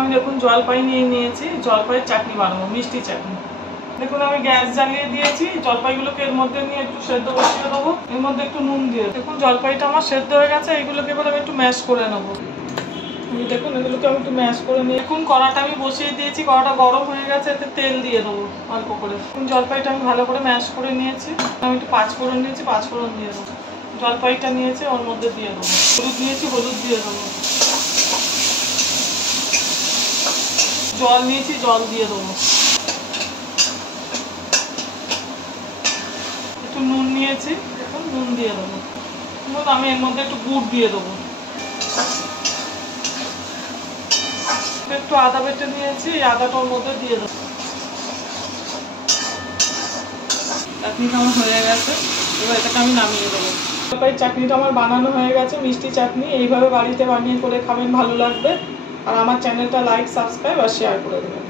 আমি দেখুন জলপাই নিয়ে নিয়েছি, জলপাইয়ের চাটনি বানাবো, মিষ্টি চাটনি। দেখুন আমি গ্যাস জ্বালিয়ে দিয়েছি, জলপাইগুলোকে এর মধ্যে নিয়ে একটু সেদ্ধ বসিয়ে দেবো, এর মধ্যে একটু নুন দিয়ে। দেখুন জলপাইটা আমার সেদ্ধ হয়ে গেছে, এইগুলোকে এবার আমি একটু ম্যাশ করে নেবো। দেখুন এগুলোকে আমি একটু ম্যাশ করে নিই। দেখুন কড়াটা আমি বসিয়ে দিয়েছি, কড়াটা গরম হয়ে গেছে, এতে তেল দিয়ে দেবো অল্প করে। দেখুন জলপাইটা আমি ভালো করে ম্যাশ করে নিয়েছি, আমি একটু পাঁচফোড়ন নিয়েছি, পাঁচফোড়ন দিয়ে দেবো। জলপাইটা নিয়েছি, ওর মধ্যে দিয়ে দেবো। হলুদ নিয়েছি, হলুদ দিয়ে দেবো। জল নিয়েছি, জল দিয়ে দেবো। একটু নুন নিয়েছি, দেখুন নুন দিয়ে দেবো। আমি এর মধ্যে একটু গুড় দিয়ে দেবো। একটু আদা বেটে নিয়েছি, এই আদাটা ওর মধ্যে দিয়ে দেবো। চাটনিটা আমার হয়ে গেছে, এবার এটাকে আমি নামিয়ে দেবো। জলপাইয়ের চাটনিটা আমার বানানো হয়ে গেছে, মিষ্টি চাটনি। এইভাবে বাড়িতে বানিয়ে করে খাবেন, ভালো লাগবে। আর আমার চ্যানেলটা লাইক, সাবস্ক্রাইব আর শেয়ার করে দেবেন।